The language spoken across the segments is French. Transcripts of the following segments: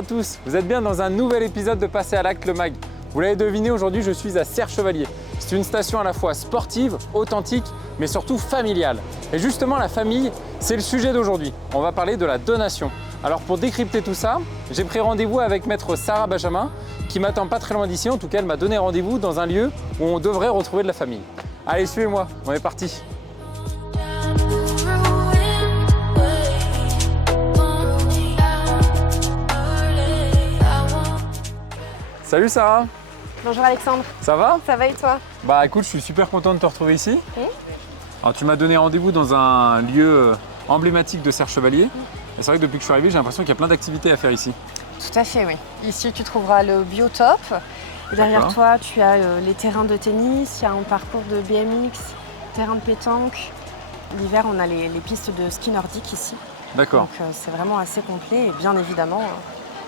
à tous, vous êtes bien dans un nouvel épisode de Passer à l'acte le mag. Vous l'avez deviné, aujourd'hui je suis à Serre-Chevalier. C'est une station à la fois sportive, authentique, mais surtout familiale. Et justement la famille, c'est le sujet d'aujourd'hui. On va parler de la donation. Alors pour décrypter tout ça, j'ai pris rendez-vous avec maître Sarah Benjamin, qui m'attend pas très loin d'ici. En tout cas, elle m'a donné rendez-vous dans un lieu où on devrait retrouver de la famille. Allez, suivez-moi, on est parti. Salut Sarah. Bonjour Alexandre. Ça va? Ça va et toi? Bah écoute, je suis super content de te retrouver ici. Alors tu m'as donné rendez-vous dans un lieu emblématique de Serre-Chevalier. Et c'est vrai que depuis que je suis arrivé, j'ai l'impression qu'il y a plein d'activités à faire ici. Tout à fait, oui. Ici, tu trouveras le biotope. Derrière toi, tu as les terrains de tennis, il y a un parcours de BMX, terrain de pétanque. L'hiver, on a les pistes de ski nordique ici. D'accord. Donc c'est vraiment assez complet. Et bien évidemment,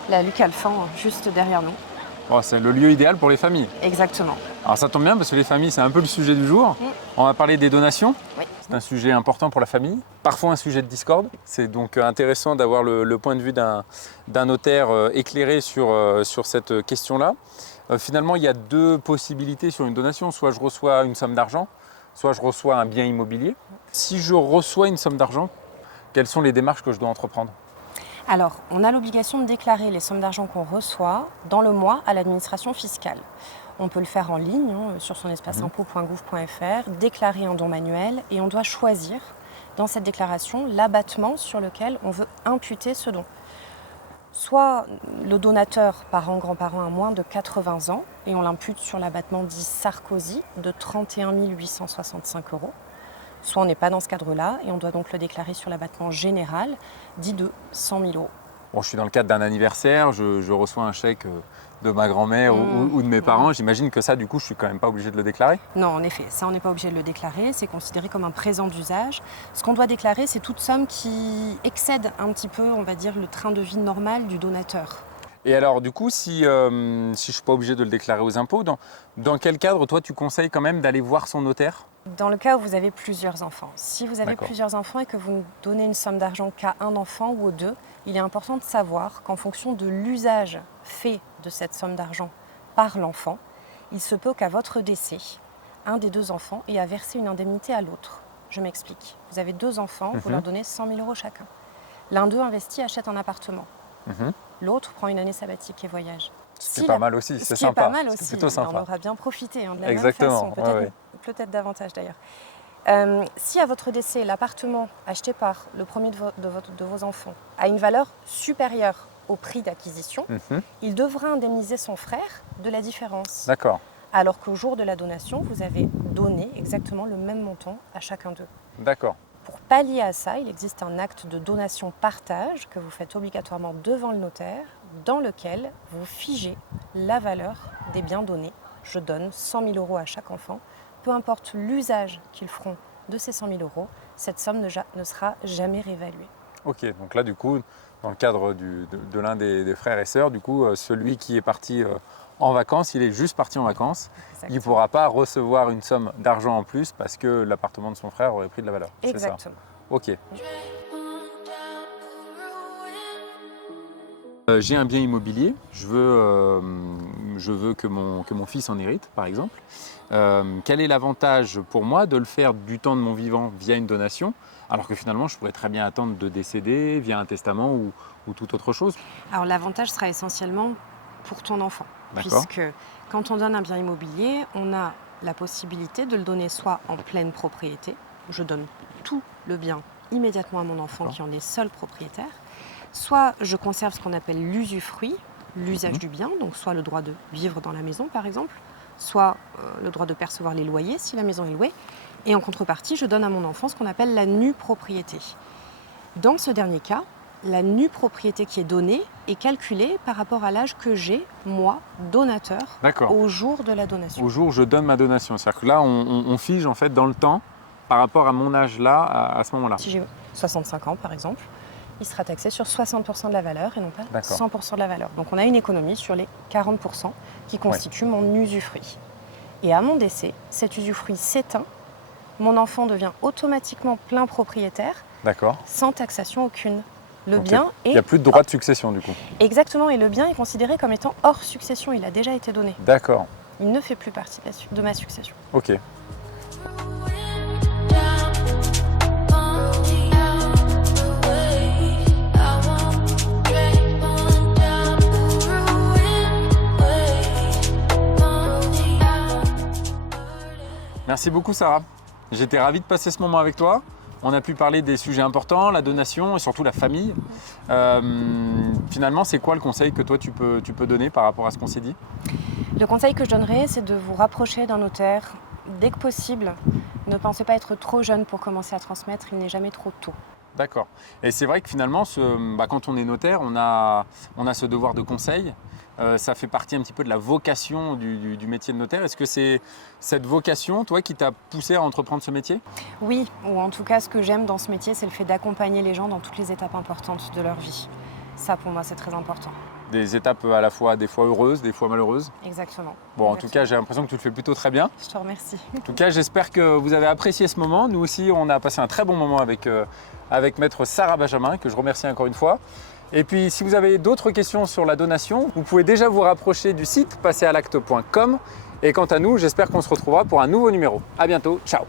la Luc Alphand juste derrière nous. Oh, c'est le lieu idéal pour les familles. Exactement. Alors ça tombe bien parce que les familles, c'est un peu le sujet du jour. On va parler des donations. Oui. C'est un sujet important pour la famille, parfois un sujet de discorde. C'est donc intéressant d'avoir le point de vue d'un notaire éclairé sur cette question-là. Finalement, il y a deux possibilités sur une donation. Soit je reçois une somme d'argent, soit je reçois un bien immobilier. Si je reçois une somme d'argent, quelles sont les démarches que je dois entreprendre ? Alors, on a l'obligation de déclarer les sommes d'argent qu'on reçoit dans le mois à l'administration fiscale. On peut le faire en ligne sur son espace impôts.gouv.fr, déclarer un don manuel et on doit choisir dans cette déclaration l'abattement sur lequel on veut imputer ce don. Soit le donateur, parent, grand-parent a moins de 80 ans et on l'impute sur l'abattement dit Sarkozy de 31 865 €. Soit on n'est pas dans ce cadre-là et on doit donc le déclarer sur l'abattement général dit de 100 000 €. Bon, je suis dans le cadre d'un anniversaire, je reçois un chèque de ma grand-mère ou de mes parents. J'imagine que ça, du coup, je suis quand même pas obligé de le déclarer. Non, en effet, ça, on n'est pas obligé de le déclarer. C'est considéré comme un présent d'usage. Ce qu'on doit déclarer, c'est toute somme qui excède un petit peu, on va dire, le train de vie normal du donateur. Et alors, du coup, si je ne suis pas obligé de le déclarer aux impôts, dans quel cadre, toi, tu conseilles quand même d'aller voir son notaire ? Dans le cas où vous avez plusieurs enfants. Si vous avez D'accord. plusieurs enfants et que vous ne donnez une somme d'argent qu'à un enfant ou aux deux, il est important de savoir qu'en fonction de l'usage fait de cette somme d'argent par l'enfant, il se peut qu'à votre décès, un des deux enfants ait à verser une indemnité à l'autre. Je m'explique. Vous avez deux enfants, vous leur donnez 100 000 € chacun. L'un d'eux investit, achète un appartement. L'autre prend une année sabbatique et voyage. C'est pas mal aussi, c'est Ce qui est sympa. pas mal aussi. C'est plutôt sympa. On aura bien profité de la Exactement. même façon, peut-être davantage d'ailleurs. Si à votre décès, l'appartement acheté par le premier de vos enfants a une valeur supérieure au prix d'acquisition, il devra indemniser son frère de la différence. D'accord. Alors qu'au jour de la donation, vous avez donné exactement le même montant à chacun d'eux. D'accord. Pour pallier à ça, il existe un acte de donation-partage que vous faites obligatoirement devant le notaire, dans lequel vous figez la valeur des biens donnés. Je donne 100 000 € à chaque enfant. Peu importe l'usage qu'ils feront de ces 100 000 €, cette somme ne sera jamais réévaluée. Ok, donc là, du coup, dans le cadre de l'un des frères et sœurs, du coup, celui qui est parti en vacances, il est juste parti en vacances. Exactement. Il ne pourra pas recevoir une somme d'argent en plus parce que l'appartement de son frère aurait pris de la valeur. Exactement. C'est ça. Ok. J'ai un bien immobilier, je veux que mon fils en hérite, par exemple. Quel est l'avantage pour moi de le faire du temps de mon vivant via une donation, alors que finalement je pourrais très bien attendre de décéder via un testament ou toute autre chose? Alors l'avantage sera essentiellement pour ton enfant, puisque quand on donne un bien immobilier, on a la possibilité de le donner soit en pleine propriété, je donne tout le bien immédiatement à mon enfant qui en est seul propriétaire, soit je conserve ce qu'on appelle l'usufruit, l'usage du bien, donc soit le droit de vivre dans la maison par exemple, soit le droit de percevoir les loyers si la maison est louée, et en contrepartie je donne à mon enfant ce qu'on appelle la nue propriété. Dans ce dernier cas, la nue propriété qui est donnée est calculée par rapport à l'âge que j'ai, moi, donateur, au jour de la donation. Au jour où je donne ma donation, c'est-à-dire que là on fige en fait dans le temps par rapport à mon âge là, à ce moment-là. Si j'ai 65 ans par exemple, il sera taxé sur 60% de la valeur et non pas 100% de la valeur. Donc on a une économie sur les 40% qui constituent mon usufruit. Et à mon décès, cet usufruit s'éteint, mon enfant devient automatiquement plein propriétaire, sans taxation aucune. Le Ok. bien Il n'y a plus de droit de succession du coup. Exactement, et le bien est considéré comme étant hors succession, il a déjà été donné. D'accord, Il ne fait plus partie de ma succession. ok. Merci beaucoup Sarah. J'étais ravi de passer ce moment avec toi. On a pu parler des sujets importants, la donation et surtout la famille. Finalement, c'est quoi le conseil que toi tu peux donner par rapport à ce qu'on s'est dit? Le conseil que je donnerais, c'est de vous rapprocher d'un notaire dès que possible. Ne pensez pas être trop jeune pour commencer à transmettre, il n'est jamais trop tôt. D'accord. Et c'est vrai que finalement, quand on est notaire, on a ce devoir de conseil. Ça fait partie un petit peu de la vocation du métier de notaire. Est-ce que c'est cette vocation, toi, qui t'a poussé à entreprendre ce métier? Oui, ou en tout cas, ce que j'aime dans ce métier, c'est le fait d'accompagner les gens dans toutes les étapes importantes de leur vie. Ça, pour moi, c'est très important. Des étapes à la fois, des fois heureuses, des fois malheureuses. Exactement. Bon, en tout cas, j'ai l'impression que tu le fais plutôt très bien. Je te remercie. En tout cas, j'espère que vous avez apprécié ce moment. Nous aussi, on a passé un très bon moment avec maître Sarah Benjamin, que je remercie encore une fois. Et puis, si vous avez d'autres questions sur la donation, vous pouvez déjà vous rapprocher du site passeralacte.com. Et quant à nous, j'espère qu'on se retrouvera pour un nouveau numéro. À bientôt, ciao!